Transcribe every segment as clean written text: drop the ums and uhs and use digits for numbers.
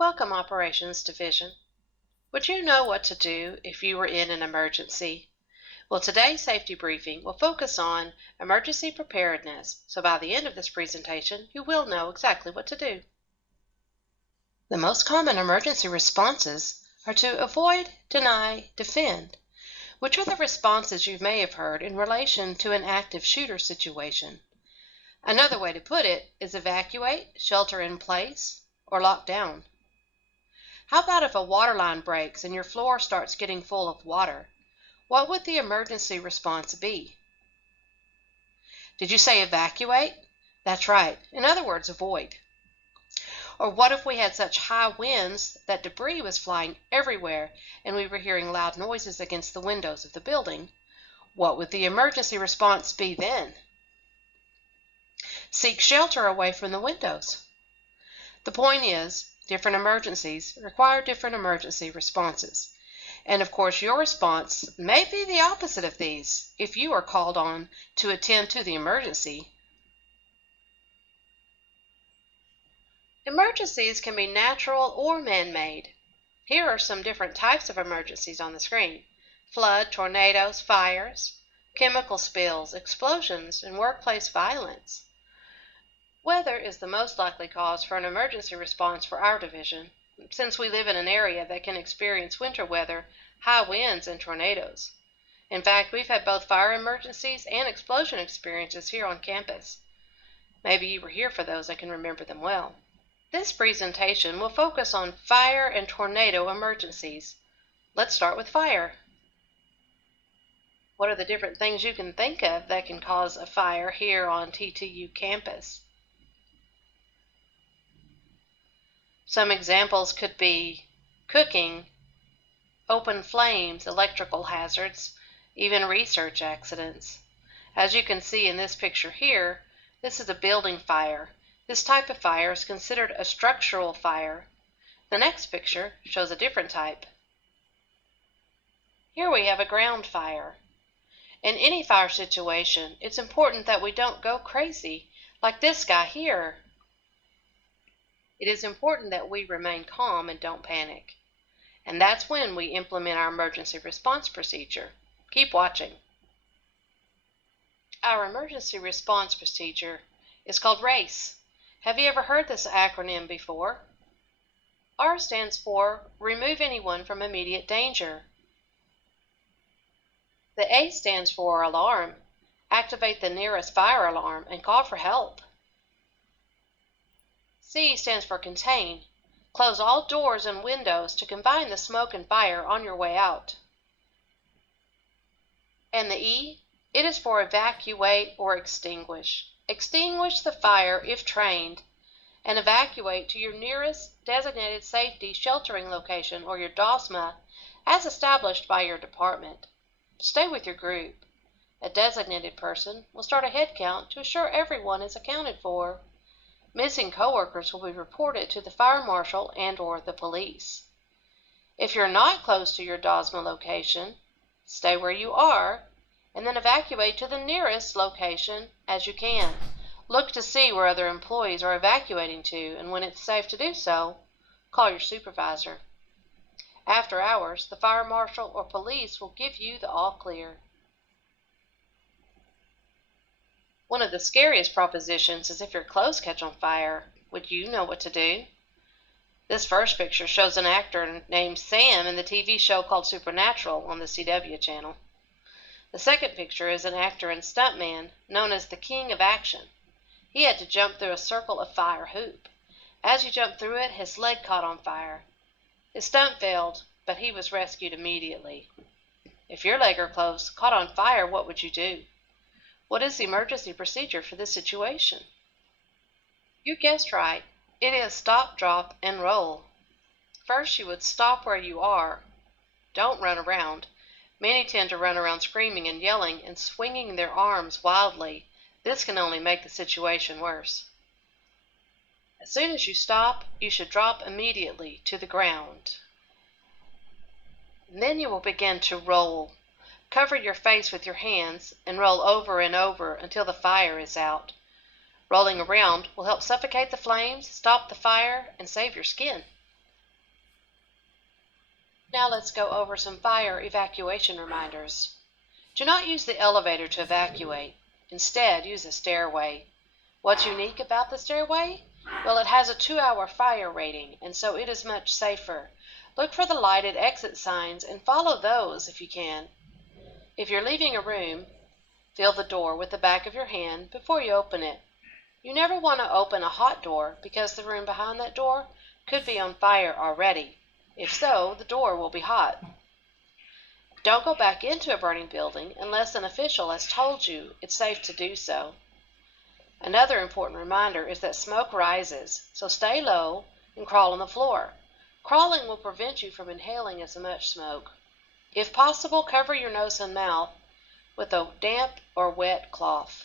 Welcome, Operations Division. Would you know what to do if you were in an emergency? Well, today's safety briefing will focus on emergency preparedness, so by the end of this presentation, you will know exactly what to do. The most common emergency responses are to avoid, deny, defend, which are the responses you may have heard in relation to an active shooter situation. Another way to put it is evacuate, shelter in place, or lock down. How about if a water line breaks and your floor starts getting full of water? What would the emergency response be? Did you say evacuate? That's right. In other words, avoid. Or what if we had such high winds that debris was flying everywhere and we were hearing loud noises against the windows of the building? What would the emergency response be then? Seek shelter away from the windows. The point is, different emergencies require different emergency responses. And of course, your response may be the opposite of these if you are called on to attend to the emergency. Emergencies can be natural or man-made. Here are some different types of emergencies on the screen: flood, tornadoes, fires, chemical spills, explosions, and workplace violence. Weather is the most likely cause for an emergency response for our division, since we live in an area that can experience winter weather, high winds, and tornadoes. In fact, we've had both fire emergencies and explosion experiences here on campus. Maybe you were here for those and can remember them well. This presentation will focus on fire and tornado emergencies. Let's start with fire. What are the different things you can think of that can cause a fire here on TTU campus? Some examples could be cooking, open flames, electrical hazards, even research accidents. As you can see in this picture here, this is a building fire. This type of fire is considered a structural fire. The next picture shows a different type. Here we have a ground fire. In any fire situation, it's important that we don't go crazy, like this guy here. It is important that we remain calm and don't panic. And that's when we implement our emergency response procedure. Keep watching. Our emergency response procedure is called RACE. Have you ever heard this acronym before? R stands for Remove Anyone from Immediate Danger. The A stands for Alarm. Activate the nearest fire alarm and call for help. C stands for Contain. Close all doors and windows to confine the smoke and fire on your way out. And the E, it is for Evacuate or Extinguish. Extinguish the fire if trained, and evacuate to your nearest designated safety sheltering location or your DOSMA as established by your department. Stay with your group. A designated person will start a head count to assure everyone is accounted for. Missing coworkers will be reported to the fire marshal and/or the police. If you're not close to your DOSMA location, stay where you are and then evacuate to the nearest location as you can. Look to see where other employees are evacuating to, and when it's safe to do so, call your supervisor. After hours, the fire marshal or police will give you the all clear. One of the scariest propositions is if your clothes catch on fire. Would you know what to do? This first picture shows an actor named Sam in the TV show called Supernatural on the CW channel. The second picture is an actor and stuntman known as the King of Action. He had to jump through a circle of fire hoop. As he jumped through it, his leg caught on fire. His stunt failed, but he was rescued immediately. If your leg or clothes caught on fire, what would you do? What is the emergency procedure for this situation? You guessed right. It is stop, drop, and roll. First, you would stop where you are. Don't run around. Many tend to run around screaming and yelling and swinging their arms wildly. This can only make the situation worse. As soon as you stop, you should drop immediately to the ground. And then you will begin to roll. Cover your face with your hands and roll over and over until the fire is out. Rolling around will help suffocate the flames, stop the fire, and save your skin. Now let's go over some fire evacuation reminders. Do not use the elevator to evacuate. Instead, use a stairway. What's unique about the stairway? Well, it has a 2-hour fire rating, and so it is much safer. Look for the lighted exit signs and follow those if you can. If you're leaving a room, feel the door with the back of your hand before you open it. You never want to open a hot door because the room behind that door could be on fire already. If so, the door will be hot. Don't go back into a burning building unless an official has told you it's safe to do so. Another important reminder is that smoke rises, so stay low and crawl on the floor. Crawling will prevent you from inhaling as much smoke. If possible, cover your nose and mouth with a damp or wet cloth.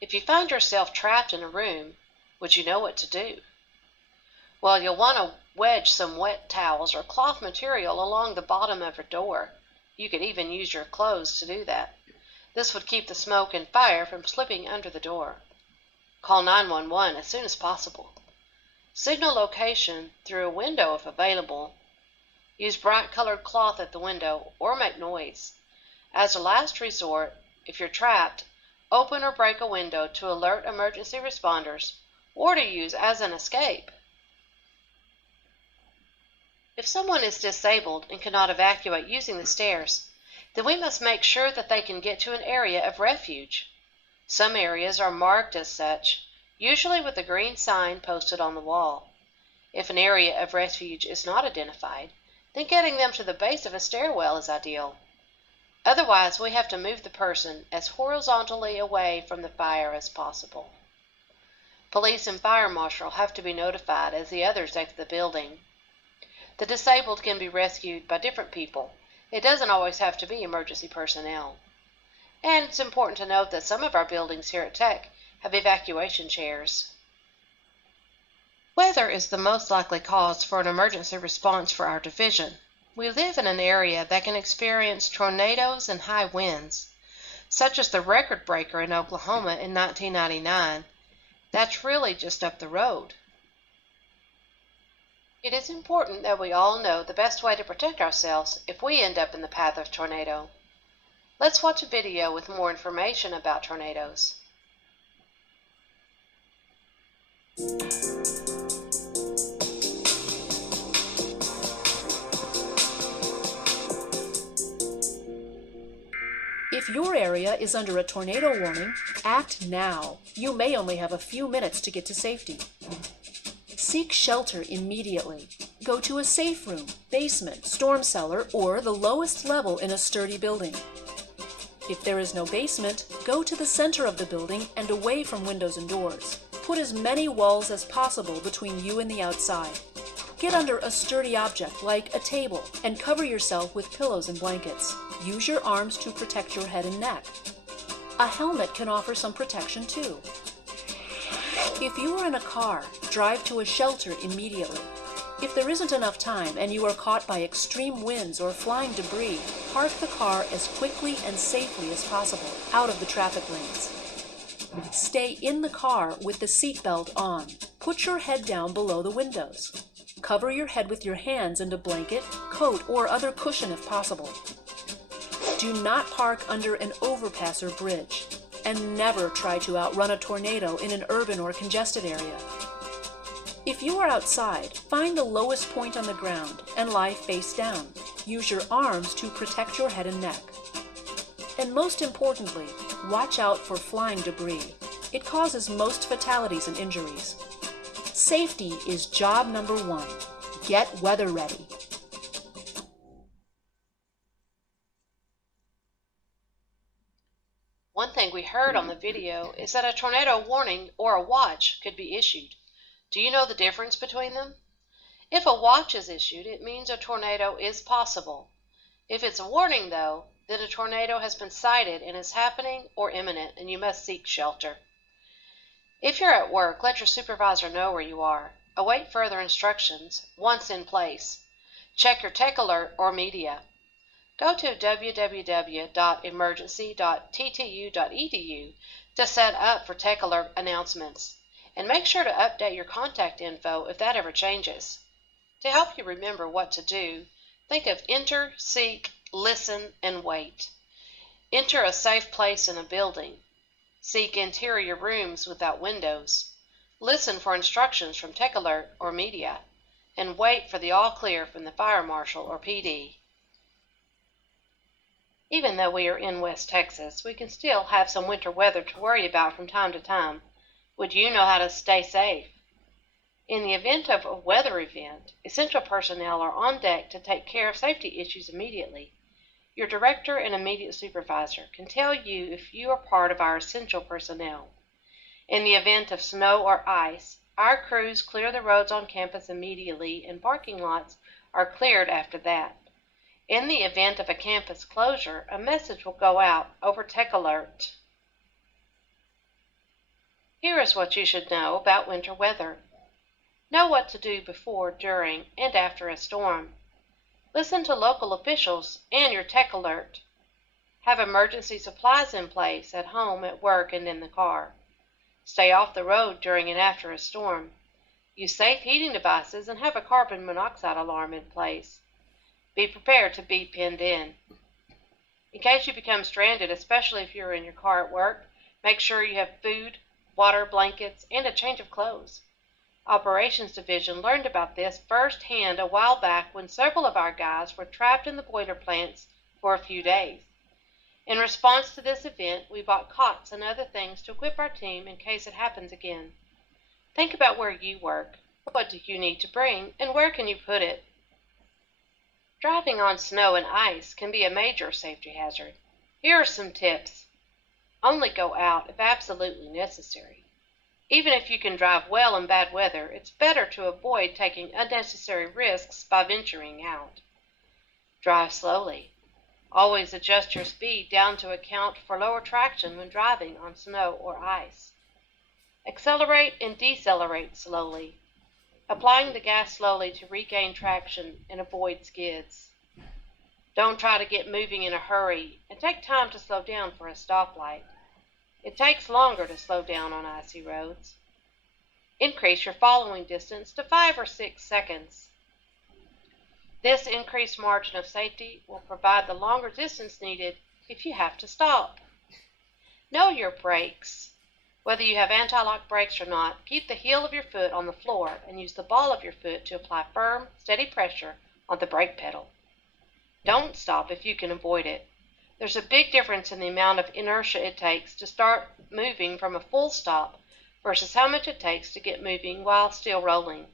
If you find yourself trapped in a room, would you know what to do? Well, you'll want to wedge some wet towels or cloth material along the bottom of your door. You could even use your clothes to do that. This would keep the smoke and fire from slipping under the door. Call 911 as soon as possible. Signal location through a window if available. Use bright-colored cloth at the window or make noise. As a last resort, if you're trapped, open or break a window to alert emergency responders or to use as an escape. If someone is disabled and cannot evacuate using the stairs, then we must make sure that they can get to an area of refuge. Some areas are marked as such, usually with a green sign posted on the wall. If an area of refuge is not identified, then getting them to the base of a stairwell is ideal. Otherwise, we have to move the person as horizontally away from the fire as possible. Police and fire marshal have to be notified as the others exit the building. The disabled can be rescued by different people. It doesn't always have to be emergency personnel. And it's important to note that some of our buildings here at Tech have evacuation chairs. Weather is the most likely cause for an emergency response for our division. We live in an area that can experience tornadoes and high winds, such as the record breaker in Oklahoma in 1999. That's really just up the road. It is important that we all know the best way to protect ourselves if we end up in the path of a tornado. Let's watch a video with more information about tornadoes. If your area is under a tornado warning, act now. You may only have a few minutes to get to safety. Seek shelter immediately. Go to a safe room, basement, storm cellar, or the lowest level in a sturdy building. If there is no basement, go to the center of the building and away from windows and doors. Put as many walls as possible between you and the outside. Get under a sturdy object like a table and cover yourself with pillows and blankets. Use your arms to protect your head and neck. A helmet can offer some protection too. If you are in a car, drive to a shelter immediately. If there isn't enough time and you are caught by extreme winds or flying debris, park the car as quickly and safely as possible out of the traffic lanes. Stay in the car with the seatbelt on. Put your head down below the windows. Cover your head with your hands and a blanket, coat, or other cushion if possible. Do not park under an overpass or bridge. And never try to outrun a tornado in an urban or congested area. If you are outside, find the lowest point on the ground and lie face down. Use your arms to protect your head and neck. And most importantly, watch out for flying debris. It causes most fatalities and injuries. Safety is job number 1. Get weather ready. One thing we heard on the video is that a tornado warning or a watch could be issued. Do you know the difference between them? If a watch is issued, it means a tornado is possible. If it's a warning, though, then a tornado has been sighted and is happening or imminent, and you must seek shelter. If you're at work, let your supervisor know where you are. Await further instructions once in place. Check your tech alert or media. Go to www.emergency.ttu.edu to set up for tech alert announcements, and make sure to update your contact info if that ever changes. To help you remember what to do, think of enter, seek, listen, and wait. Enter a safe place in a building. Seek interior rooms without windows. Listen for instructions from Tech Alert or media, and wait for the all clear from the fire marshal or PD. Even though we are in West Texas, we can still have some winter weather to worry about from time to time. Would you know how to stay safe? In the event of a weather event, essential personnel are on deck to take care of safety issues immediately. Your director and immediate supervisor can tell you if you are part of our essential personnel. In the event of snow or ice, our crews clear the roads on campus immediately and parking lots are cleared after that. In the event of a campus closure, a message will go out over Tech Alert. Here is what you should know about winter weather. Know what to do before, during, and after a storm. Listen to local officials and your Tech Alert. Have emergency supplies in place at home, at work, and in the car. Stay off the road during and after a storm. Use safe heating devices and have a carbon monoxide alarm in place. Be prepared to be pinned in. In case you become stranded, especially if you're in your car at work, make sure you have food, water, blankets, and a change of clothes. Operations Division learned about this firsthand a while back when several of our guys were trapped in the boiler plants for a few days. In response to this event, we bought cots and other things to equip our team in case it happens again. Think about where you work. What do you need to bring, and where can you put it? Driving on snow and ice can be a major safety hazard. Here are some tips. Only go out if absolutely necessary. Even if you can drive well in bad weather, it's better to avoid taking unnecessary risks by venturing out. Drive slowly. Always adjust your speed down to account for lower traction when driving on snow or ice. Accelerate and decelerate slowly, applying the gas slowly to regain traction and avoid skids. Don't try to get moving in a hurry, and take time to slow down for a stoplight. It takes longer to slow down on icy roads. Increase your following distance to 5 or 6 seconds. This increased margin of safety will provide the longer distance needed if you have to stop. Know your brakes. Whether you have anti-lock brakes or not, keep the heel of your foot on the floor and use the ball of your foot to apply firm, steady pressure on the brake pedal. Don't stop if you can avoid it. There's a big difference in the amount of inertia it takes to start moving from a full stop versus how much it takes to get moving while still rolling.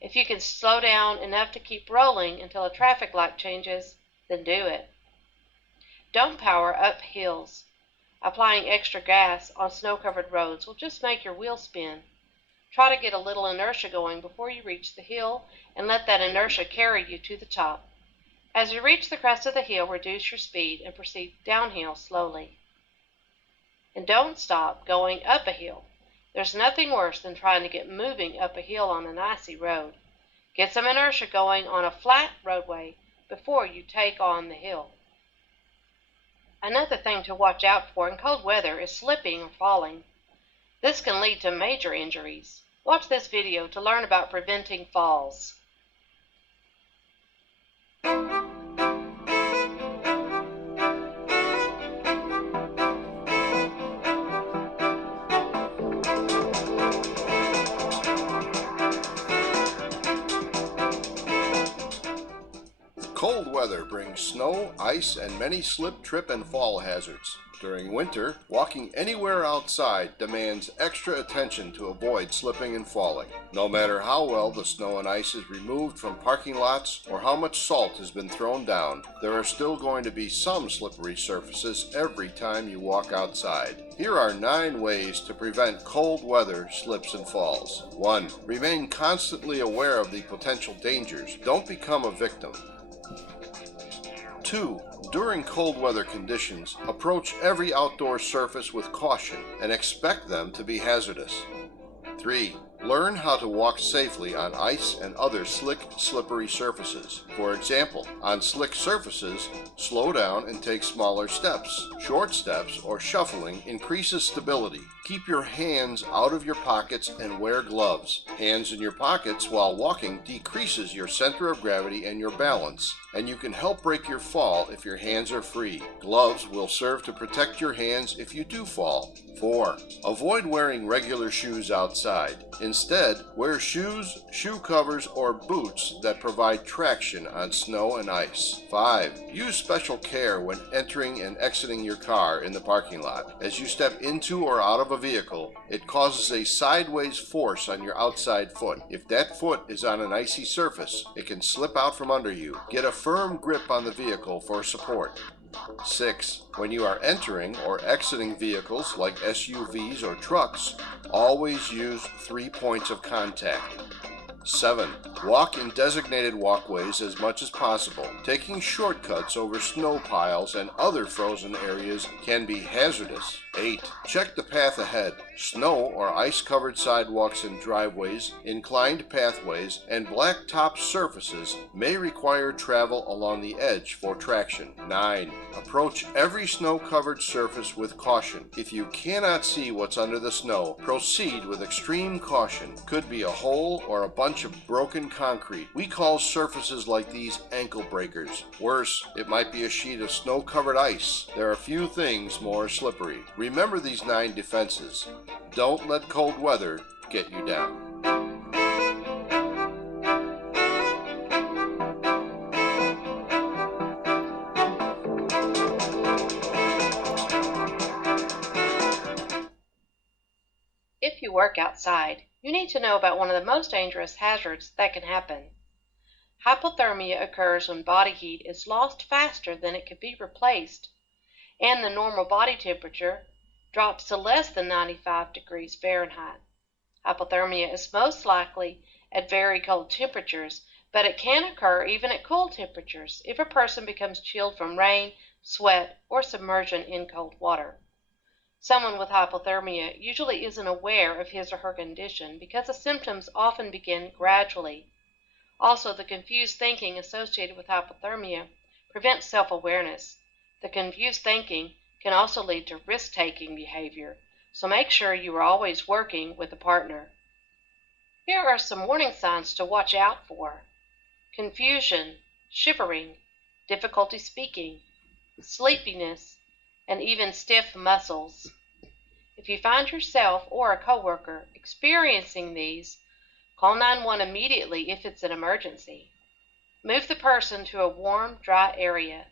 If you can slow down enough to keep rolling until a traffic light changes, then do it. Don't power up hills. Applying extra gas on snow-covered roads will just make your wheels spin. Try to get a little inertia going before you reach the hill and let that inertia carry you to the top. As you reach the crest of the hill, reduce your speed and proceed downhill slowly. And don't stop going up a hill. There's nothing worse than trying to get moving up a hill on an icy road. Get some inertia going on a flat roadway before you take on the hill. Another thing to watch out for in cold weather is slipping or falling. This can lead to major injuries. Watch this video to learn about preventing falls. Cold weather brings snow, ice, and many slip, trip, and fall hazards. During winter, walking anywhere outside demands extra attention to avoid slipping and falling. No matter how well the snow and ice is removed from parking lots or how much salt has been thrown down, there are still going to be some slippery surfaces every time you walk outside. Here are 9 ways to prevent cold weather slips and falls. 1. Remain constantly aware of the potential dangers. Don't become a victim. 2. During cold weather conditions, approach every outdoor surface with caution and expect them to be hazardous. 3. Learn how to walk safely on ice and other slick, slippery surfaces. For example, on slick surfaces, slow down and take smaller steps. Short steps or shuffling increases stability. Keep your hands out of your pockets and wear gloves. Hands in your pockets while walking decreases your center of gravity and your balance, and you can help break your fall if your hands are free. Gloves will serve to protect your hands if you do fall. 4. Avoid wearing regular shoes outside. Instead, wear shoes, shoe covers, or boots that provide traction on snow and ice. 5. Use special care when entering and exiting your car in the parking lot. As you step into or out of a vehicle, it causes a sideways force on your outside foot. If that foot is on an icy surface, it can slip out from under you. Get a firm grip on the vehicle for support. 6. When you are entering or exiting vehicles like SUVs or trucks, always use 3 points of contact. 7. Walk in designated walkways as much as possible. Taking shortcuts over snow piles and other frozen areas can be hazardous. 8. Check the path ahead. Snow or ice-covered sidewalks and driveways, inclined pathways, and blacktop surfaces may require travel along the edge for traction. 9. Approach every snow-covered surface with caution. If you cannot see what's under the snow, proceed with extreme caution. Could be a hole or a bunch of broken concrete. We call surfaces like these ankle breakers. Worse, it might be a sheet of snow-covered ice. There are few things more slippery. Remember these 9 defenses. Don't let cold weather get you down. If you work outside, you need to know about one of the most dangerous hazards that can happen. Hypothermia occurs when body heat is lost faster than it can be replaced, and the normal body temperature drops to less than 95 degrees Fahrenheit. Hypothermia is most likely at very cold temperatures, but it can occur even at cool temperatures if a person becomes chilled from rain, sweat, or submersion in cold water. Someone with hypothermia usually isn't aware of his or her condition because the symptoms often begin gradually. Also, the confused thinking associated with hypothermia prevents self-awareness. The confused thinking can also lead to risk-taking behavior, so make sure you are always working with a partner. Here are some warning signs to watch out for: confusion, shivering, difficulty speaking, sleepiness, and even stiff muscles. If you find yourself or a coworker experiencing these, call 911 immediately if it's an emergency. Move the person to a warm, dry area.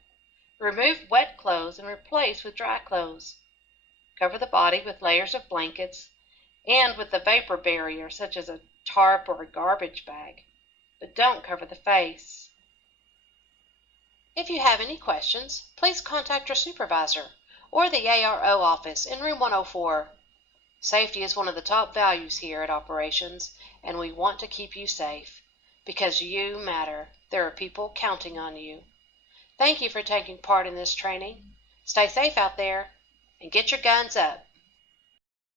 Remove wet clothes and replace with dry clothes. Cover the body with layers of blankets and with a vapor barrier such as a tarp or a garbage bag, but don't cover the face. If you have any questions, please contact your supervisor or the ARO office in room 104. Safety is one of the top values here at Operations, and we want to keep you safe. Because you matter. There are people counting on you. Thank you for taking part in this training. Stay safe out there and get your guns up.